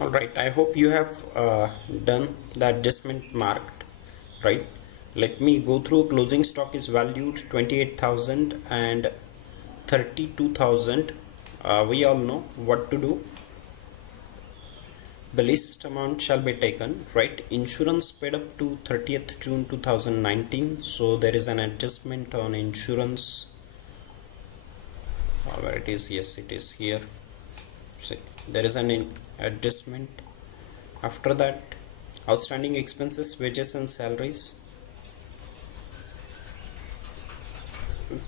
Alright, I hope you have done the adjustment marked, right? Let me go through. Closing stock is valued 28,000 and 32,000. We all know what to do. The least amount shall be taken, right? Insurance paid up to 30th June 2019. So there is an adjustment on insurance. Where it is? Yes, it is here. See, there is an adjustment. After that, outstanding expenses, wages and salaries.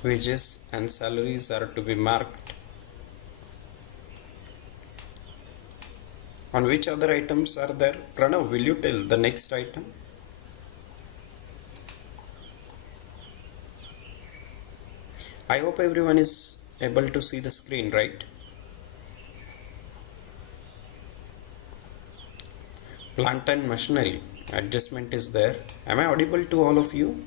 Wages and salaries are to be marked. On which other items are there? Pranav, will you tell the next item? I hope everyone is able to see the screen, right? Plant and machinery adjustment is there. Am I audible to all of you?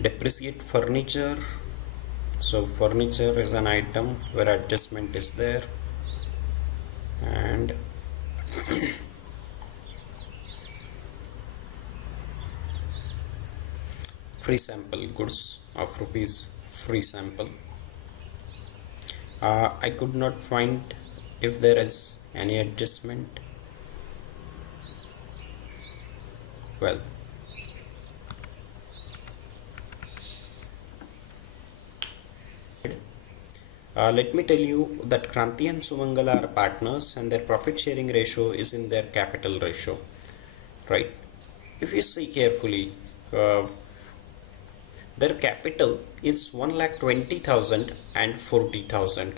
Depreciate furniture. So furniture is an item where adjustment is there, and free sample goods of rupees free sample. I could not find if there is any adjustment. Well, let me tell you that Kranti and Sumangala are partners and their profit sharing ratio is in their capital ratio, right? If you see carefully, their capital is 1,20,000 and 40,000.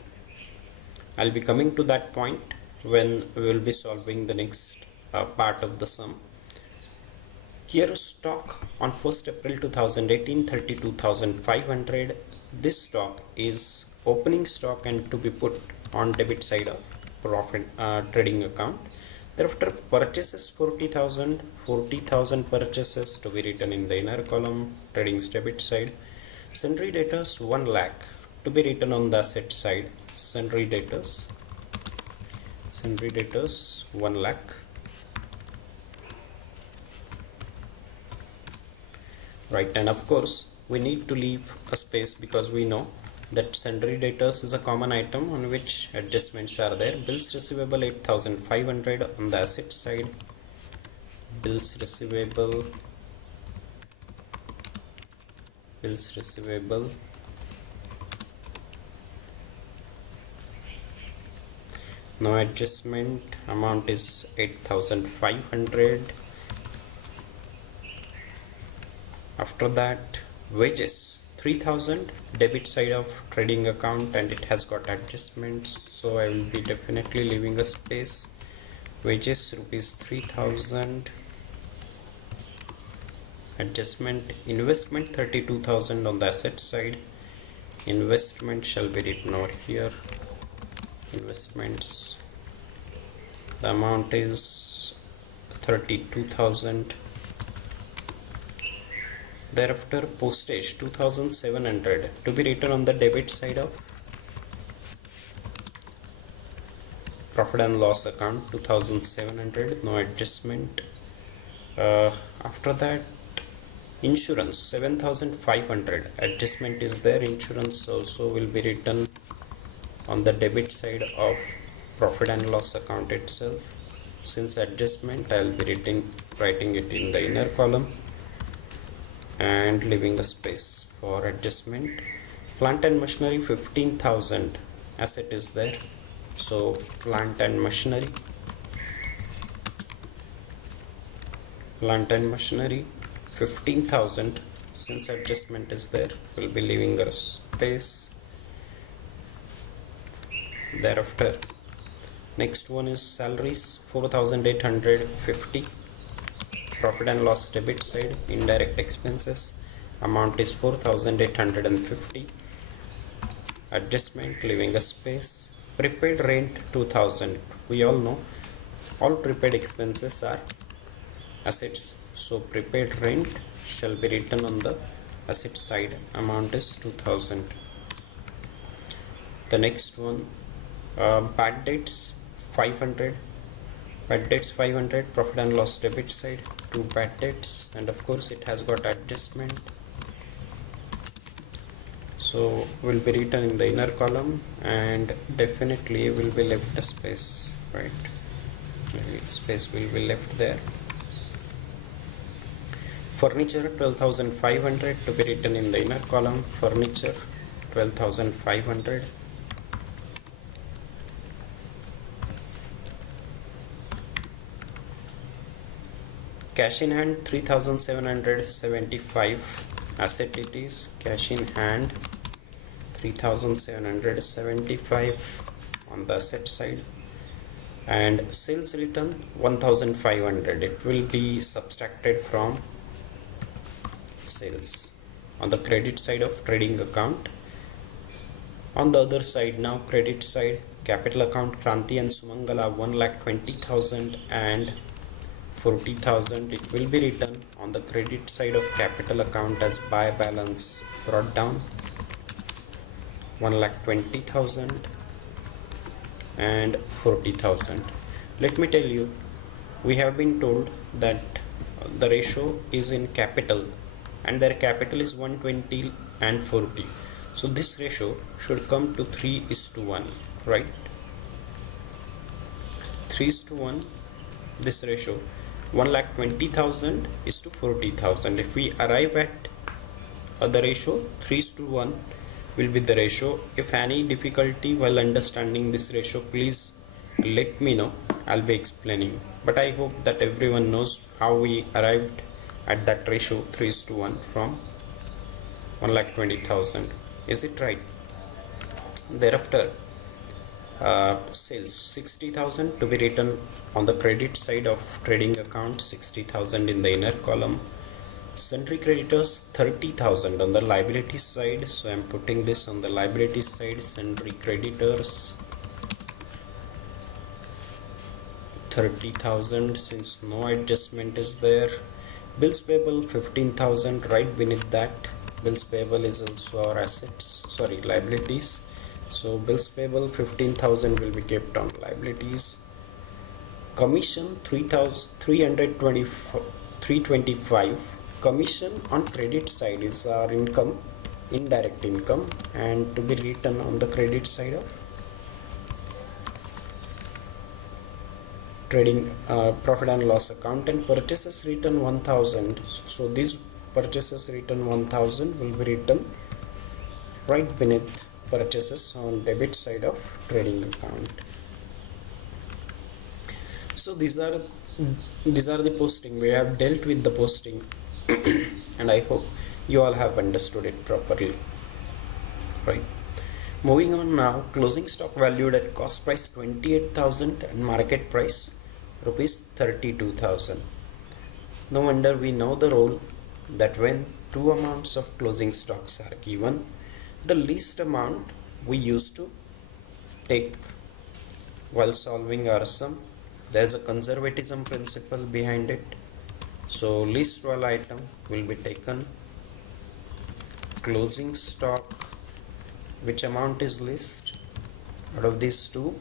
I'll be coming to that point when we will be solving the next part of the sum. Here stock on 1st April 2018, 32,500. This stock is opening stock and to be put on debit side of profit trading account. Thereafter purchases 40,000 purchases to be written in the inner column, trading's debit side. Sundry debtors 1 lakh to be written on the asset side. Sundry debtors 1 lakh. Right, and of course we need to leave a space because we know that sundry debtors is a common item on which adjustments are there. Bills receivable 8,500 on the asset side. Bills receivable no adjustment, amount is 8,500. After that, wages 3,000 debit side of trading account and it has got adjustments, so I will be definitely leaving a space. Wages rupees 3,000. Adjustment investment 32,000 on the asset side. Investment shall be written over here. Investments, the amount is 32,000. Thereafter postage 2,700 to be written on the debit side of profit and loss account. 2,700, no adjustment. After that, insurance 7,500, adjustment is there. Insurance also will be written on the debit side of profit and loss account itself. Since adjustment, I will be writing it in the inner column and leaving a space for adjustment. Plant and machinery 15,000, asset is there, so plant and machinery 15,000. Since adjustment is there, we'll be leaving a space. Thereafter, next one is salaries 4,850. Profit and loss debit side. Indirect expenses, amount is 4,850. Adjustment, leaving a space. Prepaid rent 2,000. We all know all prepaid expenses are assets, so prepaid rent shall be written on the asset side. Amount is 2,000. The next one, bad debts 500, bad debts 500, profit and loss debit side 2 bad debts, and of course it has got adjustment, so will be written in the inner column, and definitely will be left a space, right? Space will be left there. Furniture 12,500 to be written in the inner column, furniture 12,500. Cash in hand 3,775, asset it is, cash in hand 3,775 on the asset side, and sales return 1,500, it will be subtracted from sales on the credit side of trading account. On the other side now, credit side, capital account Kranti and Sumangala 1,20,000 and 40,000, it will be written on the credit side of capital account as buy balance brought down 1,20,000 and 40,000. Let me tell you, we have been told that the ratio is in capital and their capital is 120 and 40, so this ratio should come to 3:1, right? 3:1, this ratio 1,20,000 is to 40,000. If we arrive at the ratio 3:1 will be the ratio. If any difficulty while understanding this ratio, please let me know, I'll be explaining, but I hope that everyone knows how we arrived at that ratio 3:1 from 1,20,000. Is it right? Thereafter, sales 60,000 to be written on the credit side of trading account, 60,000 in the inner column. Sundry creditors 30,000 on the liability side, so I am putting this on the liability side. Sundry creditors 30,000 since no adjustment is there. Bills payable 15,000, right beneath that. Bills payable is also our liabilities, so bills payable 15,000 will be kept on liabilities. Commission 325. Commission on credit side is our income, indirect income, and to be written on the credit side of trading profit and loss account. And purchases written 1,000, so these purchases written 1,000 will be written right beneath purchases on debit side of trading account. So these are the posting. We have dealt with the posting and I hope you all have understood it properly, right? Moving on now, closing stock valued at cost price 28,000 and market price rupees 32,000. No wonder we know the rule that when two amounts of closing stocks are given, the least amount we used to take while solving our sum. There's a conservatism principle behind it, so least one item will be taken. Closing stock, which amount is least out of these two?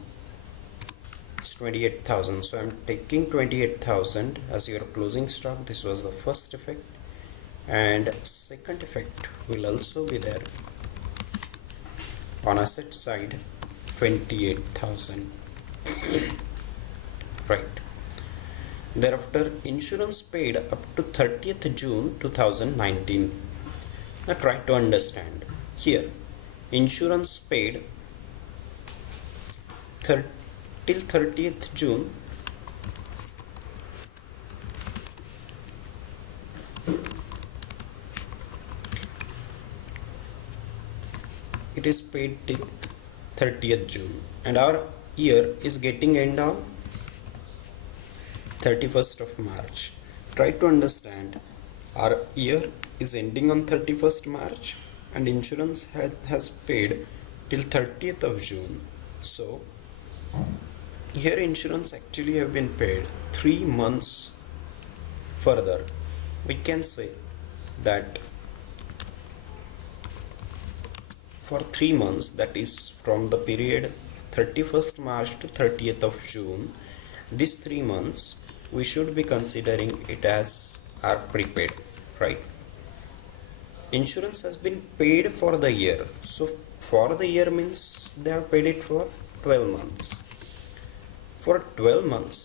It's 28,000, so I'm taking 28,000 as your closing stock. This was the first effect, and second effect will also be there on asset side, 28,000. Right. Thereafter, insurance paid up to 30th June 2019. Now try to understand here. Insurance paid till 30th June. It is paid till 30th June and our year is getting end on 31st of March. Try to understand, our year is ending on 31st March and insurance has paid till 30th of June. So here insurance actually have been paid 3 months further. We can say that for 3 months, that is from the period 31st March to 30th of June, these 3 months we should be considering it as our prepaid, right? Insurance has been paid for the year, so for the year means they have paid it for 12 months. For 12 months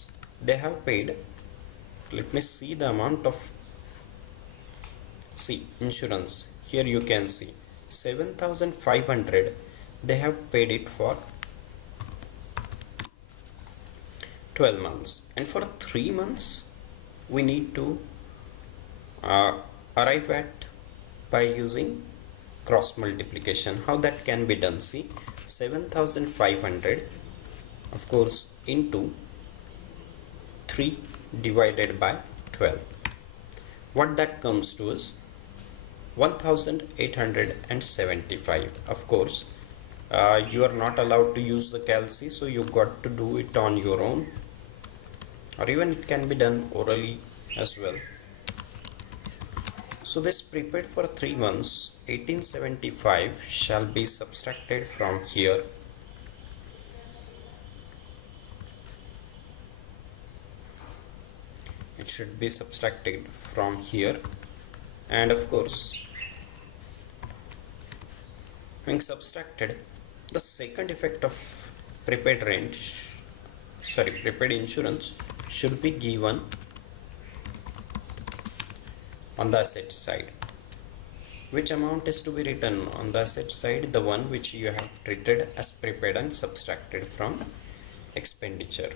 they have paid, let me see the amount of, see, insurance, here you can see 7,500 they have paid it for 12 months, and for 3 months we need to arrive at by using cross multiplication. How that can be done? See, 7,500 of course into 3 divided by 12, what that comes to is 1,875. Of course you are not allowed to use the calci, so you got to do it on your own, or even it can be done orally as well. So this prepaid for 3 months 1875 shall be subtracted from here. It should be subtracted from here, and of course when subtracted, the second effect of prepaid prepaid insurance should be given on the asset side. Which amount is to be written on the asset side? The one which you have treated as prepaid and subtracted from expenditure.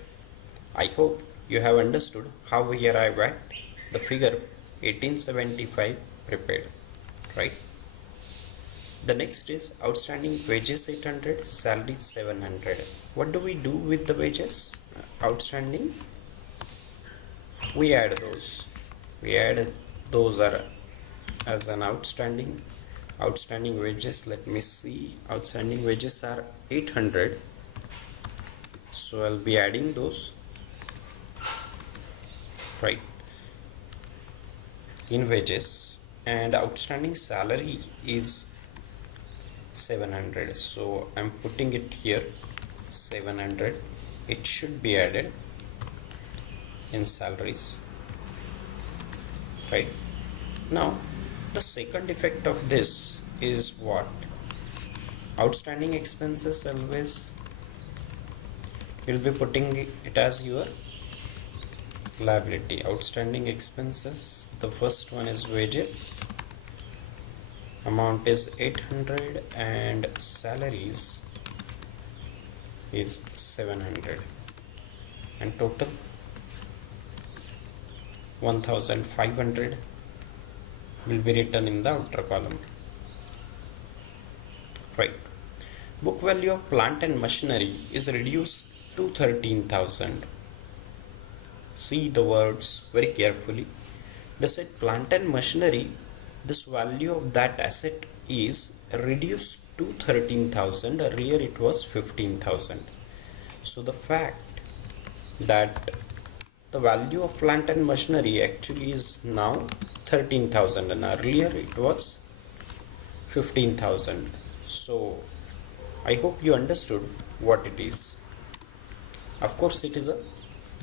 I hope you have understood how we arrive at the figure 1875 prepaid, right? The next is outstanding wages 800, salary 700. What do we do with the wages outstanding? We add those. Those are as an outstanding wages. Let me see, outstanding wages are 800, so I'll be adding those, right, in wages. And outstanding salary is 700, so I'm putting it here 700. It should be added in salaries, right? Now the second effect of this is what? Outstanding expenses, always you'll be putting it as your liability. Outstanding expenses, the first one is wages, amount is 800, and salaries is 700, and total 1,500 will be written in the outer column, right? Book value of plant and machinery is reduced to 13,000. See the words very carefully. They said plant and machinery, this value of that asset is reduced to 13,000. Earlier it was 15,000. So the fact that the value of plant and machinery actually is now 13,000 and earlier it was 15,000. So I hope you understood what it is. Of course it is a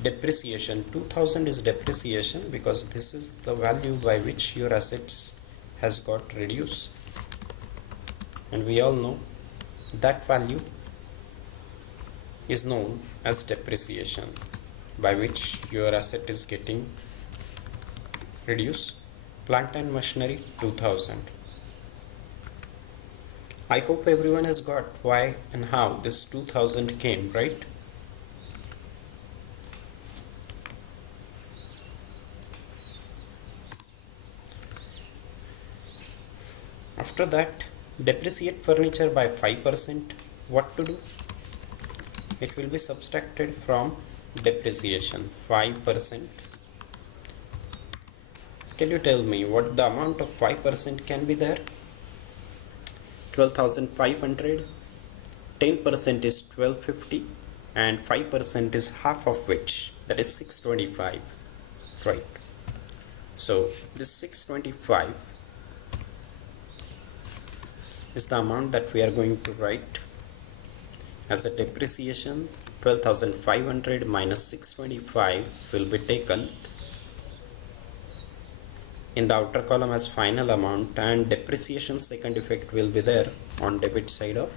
depreciation. 2,000 is depreciation because this is the value by which your assets has got reduced, and we all know that value is known as depreciation, by which your asset is getting reduced. Plant and machinery 2,000. I hope everyone has got why and how this 2,000 came, right? After that, depreciate furniture by 5%. What to do? It will be subtracted from depreciation, 5%. Can you tell me what the amount of 5% can be there? 12,500. 10% is 1250, and 5% is half of which, that is 625, right? So this 625 is the amount that we are going to write as a depreciation. 12,500 minus 625 will be taken in the outer column as final amount, and depreciation second effect will be there on debit side of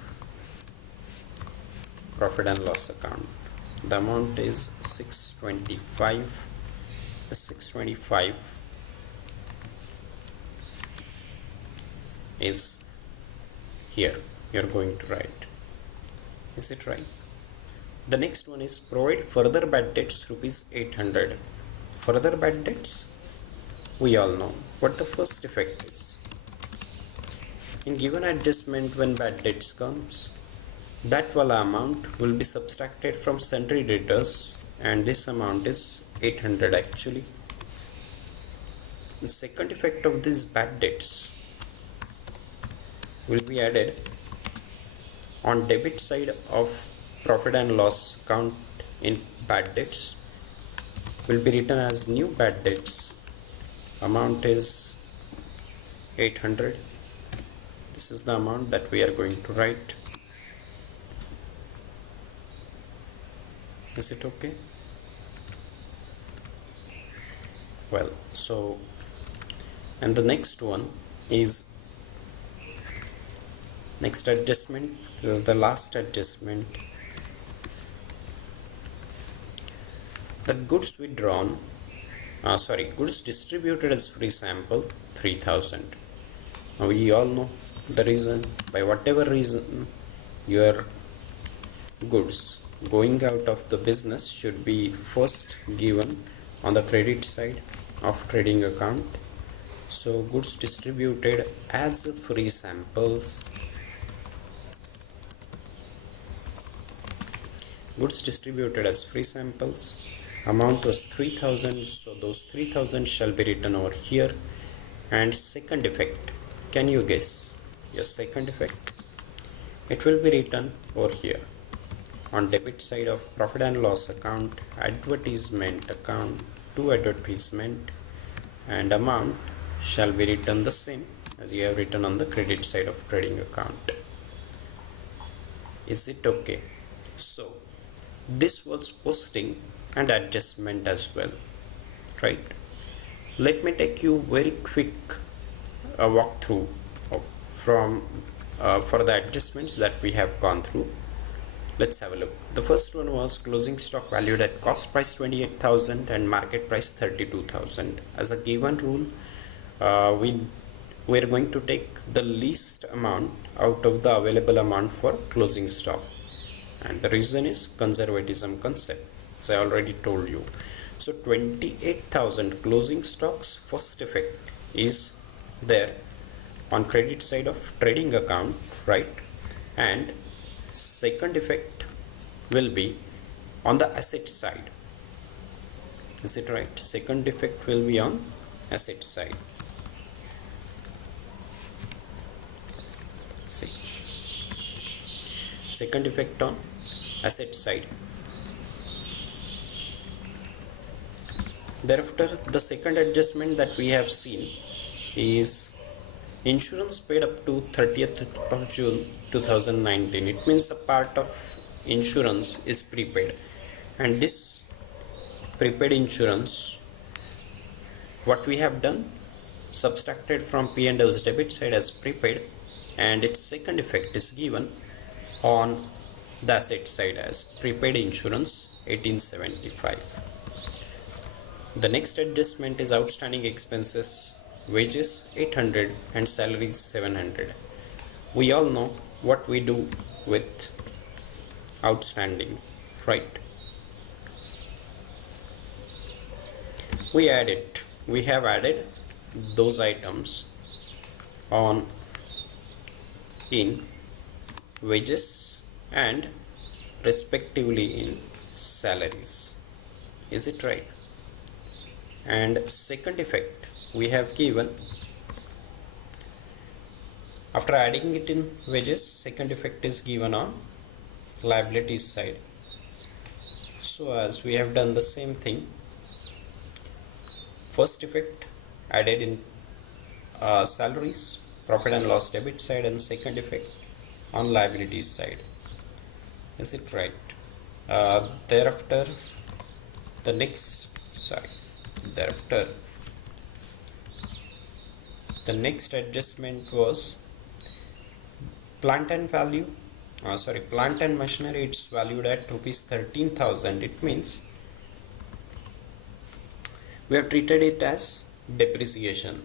profit and loss account. The amount is 625. The 625 is here. You're going to write. Is it right? The next one is provide further bad debts rupees 800. Further bad debts, we all know what the first effect is. In given adjustment, when bad debts comes, that wala amount will be subtracted from sundry debtors, and this amount is 800 actually. The second effect of these bad debts will be added on debit side of profit and loss account. In bad debts will be written as new bad debts. Amount is 800. This is the amount that we are going to write. Is it okay? Well, so, and the next one is next adjustment. This is the last adjustment. The goods withdrawn, goods distributed as free sample 3000. Now we all know the reason. By whatever reason, your goods going out of the business should be first given on the credit side of trading account. So goods distributed as free samples. Goods distributed as free samples. Amount was 3000, so those 3000 shall be written over here. And second effect, can you guess your second effect? It will be written over here on debit side of profit and loss account, advertisement account to advertisement, and amount shall be written the same as you have written on the credit side of trading account. Is it okay? So this was posting and adjustment as well, right? Let me take you very quick walkthrough from for the adjustments that we have gone through. Let's have a look. The first one was closing stock valued at cost price 28,000 and market price 32,000. As a given rule, we are going to take the least amount out of the available amount for closing stock, and the reason is conservatism concept, as I already told you. So 28,000 closing stocks first effect is there on credit side of trading account, right? And second effect will be on the asset side. Is it right? Second effect will be on asset side. See, second effect on asset side. Thereafter, the second adjustment that we have seen is insurance paid up to 30th of June 2019. It means a part of insurance is prepaid, and this prepaid insurance, what we have done, subtracted from P&L's debit side as prepaid, and its second effect is given on the asset side as prepaid insurance 1875. The next adjustment is outstanding expenses, wages 800 and salaries 700. We all know what we do with outstanding, right? We have added those items on in wages and respectively in salaries. Is it right? And second effect we have given, after adding it in wages, second effect is given on liabilities side. So as we have done the same thing, first effect added in salaries, profit and loss debit side and second effect on liabilities side. Is it right? Thereafter the next adjustment was plant and machinery. It's valued at rupees 13,000. It means we have treated it as depreciation.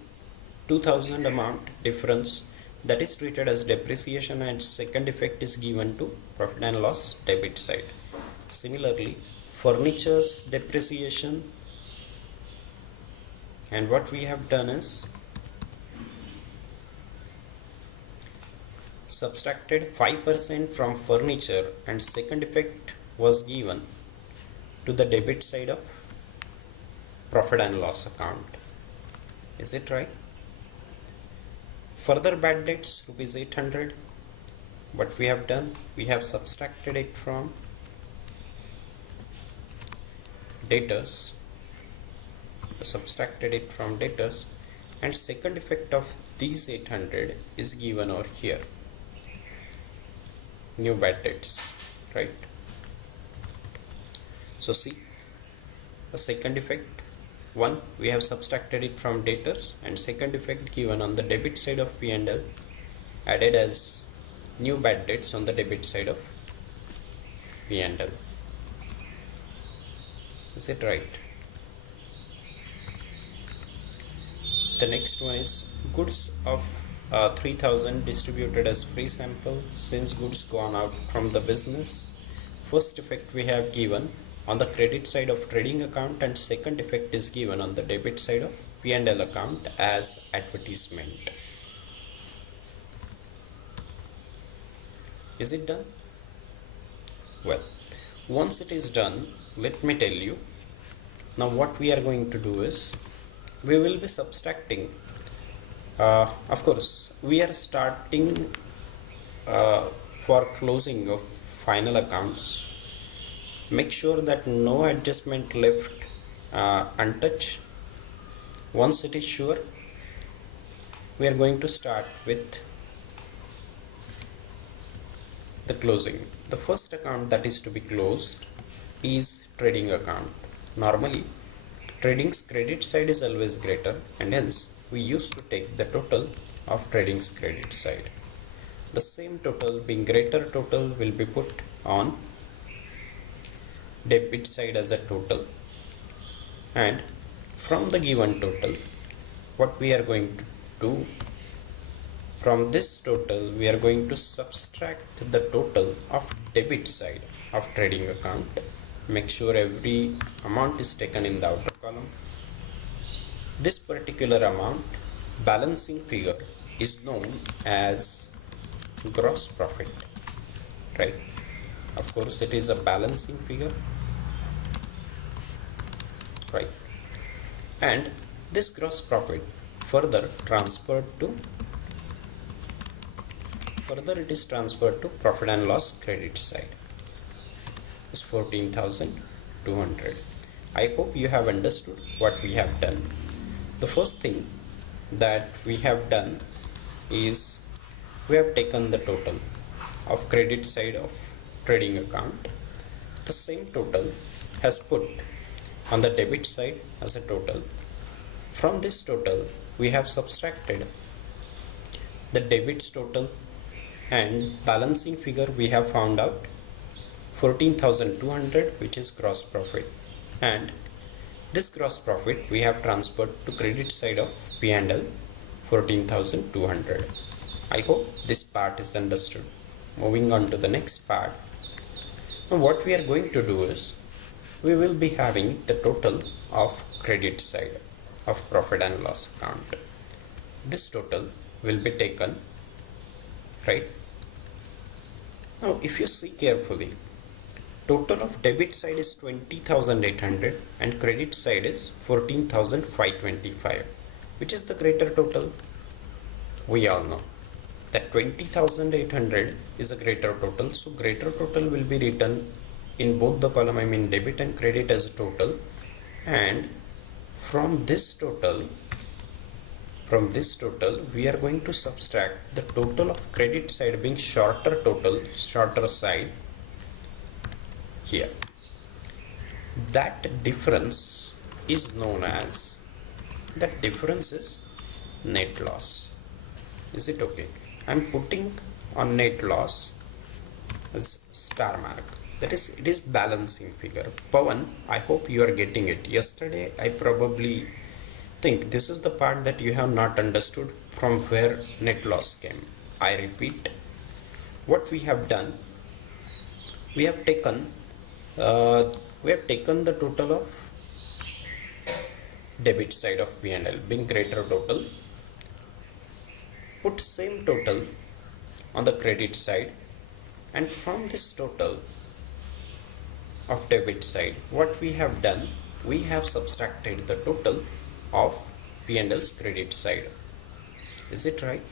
2,000 amount difference, that is treated as depreciation, and second effect is given to profit and loss debit side. Similarly, furniture's depreciation, and what we have done is subtracted 5% from furniture, and second effect was given to the debit side of profit and loss account. Is it right? Further bad debts rupees 800. What we have done, we have subtracted it from debtors, and second effect of these 800 is given over here, new bad debts, right? So see, the second effect, one, we have subtracted it from debtors, and second effect given on the debit side of P&L, added as new bad debts on the debit side of P&L. Is it right? The next one is goods of 3,000 distributed as free sample since goods gone out from the business. First effect we have given on the credit side of trading account, and second effect is given on the debit side of P&L account as advertisement. Is it done? Well, once it is done, let me tell you. Now what we are going to do is we will be subtracting. Of course, we are starting for closing of final accounts. Make sure that no adjustment left untouched. Once it is sure, we are going to start with the closing. The first account that is to be closed is trading account. Normally, trading's credit side is always greater, and hence we used to take the total of trading's credit side. The same total, being greater total, will be put on debit side as a total, and from the given total, what we are going to do, from this total we are going to subtract the total of debit side of trading account. Make sure every amount is taken in the outer column. This particular amount, balancing figure, is known as gross profit, right? Of course, it is a balancing figure, right? And this gross profit further it is transferred to profit and loss credit side. Is 14,200. I hope you have understood what we have done. The first thing that we have done is we have taken the total of credit side of trading account. The same total has put on the debit side as a total. From this total we have subtracted the debits total, and balancing figure we have found out 14,200, which is gross profit, and this gross profit we have transferred to credit side of P&L 14,200. I hope this part is understood. Moving on to the next part. Now what we are going to do is we will be having the total of credit side of profit and loss account. This total will be taken, right? Now if you see carefully, total of debit side is 20,800 and credit side is 14,525. Which is the greater total? We all know that 20,800 is a greater total, so greater total will be written in both the column, I mean debit and credit, as a total, and from this total From this total, we are going to subtract the total of credit side being shorter side here. That difference is known as, net loss. Is it okay? I'm putting on net loss as star mark. That is, it is balancing figure. Pawan, I hope you are getting it. Yesterday, I probably think this is the part that you have not understood from where net loss came. I repeat, what we have done, we have taken the total of debit side of P&L being greater total, put same total on the credit side, and from this total of debit side, what we have done, we have subtracted the total of P&L's credit side. Is it right?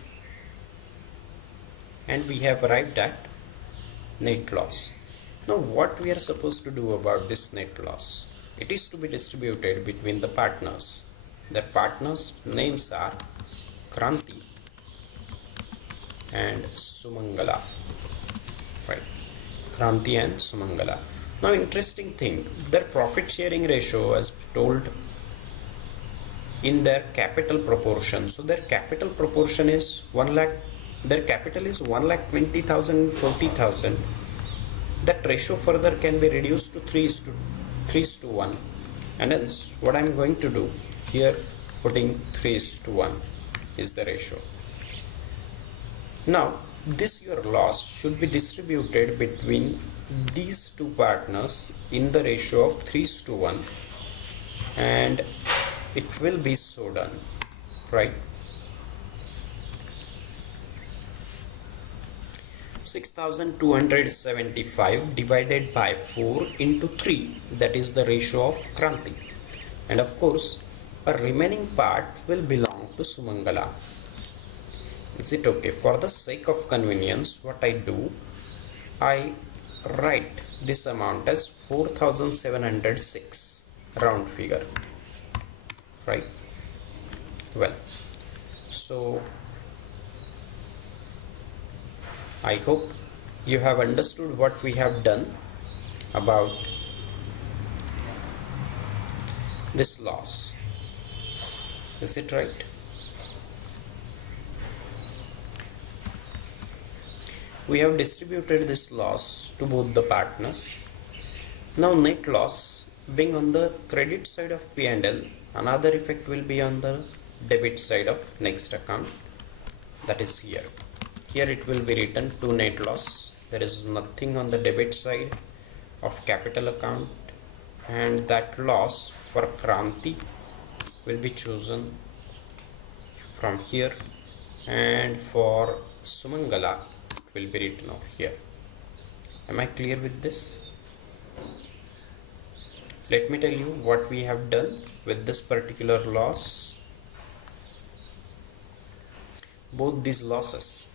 And we have arrived at net loss. Now what we are supposed to do about this net loss? It is to be distributed between the partners. The partners' names are Kranti and Sumangala. Right. Kranti and Sumangala. Now interesting thing, their profit sharing ratio as told in their capital proportion. So their capital proportion is 1 lakh, their capital is 1,20,000, 40,000. That ratio further can be reduced to 3:1, and hence what I am going to do here, putting 3:1 is the ratio. Now this your loss should be distributed between these two partners in the ratio of 3:1, and it will be so done, right? 6,275 divided by 4 into 3, that is the ratio of Kranti, and of course a remaining part will belong to Sumangala. Is it okay? For the sake of convenience, what I do, I write this amount as 4,706, round figure, right? Well, so I hope you have understood what we have done about this loss. Is it right? We have distributed this loss to both the partners. Now net loss being on the credit side of P&L, another effect will be on the debit side of next account, that is here. Here it will be written to net loss. There is nothing on the debit side of capital account, and that loss for Kranti will be chosen from here, and for Sumangala it will be written over here. Am I clear with this? Let me tell you what we have done with this particular loss. Both these losses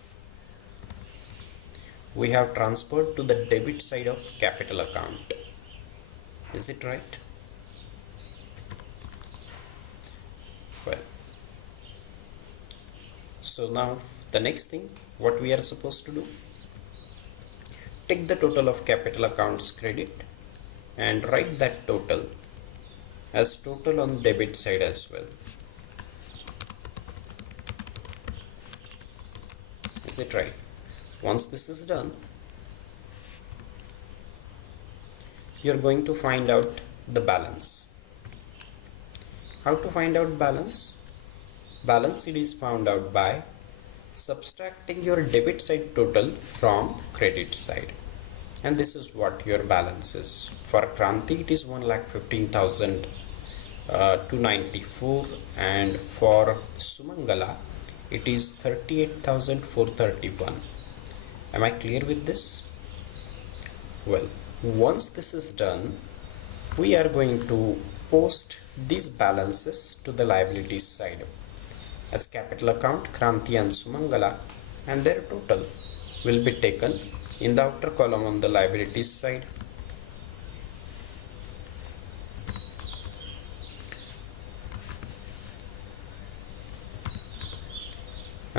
we have transferred to the debit side of capital account. Is it right? Well, so now the next thing, what we are supposed to do, take the total of capital accounts credit and write that total as total on debit side as well. Is it right? Once this is done, you are going to find out the balance. How to find out balance? Balance it is found out by subtracting your debit side total from credit side, and this is what your balance is. For Kranti it is 1,15,294, and for Sumangala it is 38,431. Am I clear with this? Well, once this is done, we are going to post these balances to the liabilities side as capital account Kranti and Sumangala, and their total will be taken in the outer column on the liabilities side.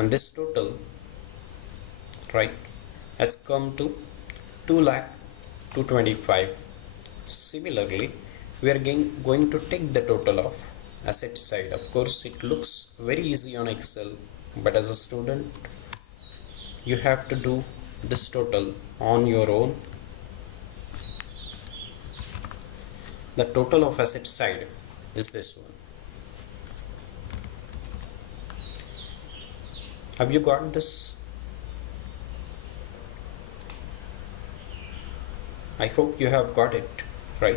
and this total, right, has come to 2,225,000. Similarly, we are going to take the total of asset side. Of course, it looks very easy on Excel, but as a student you have to do this total on your own. The total of asset side is this one. Have you got this? I hope you have got it, right?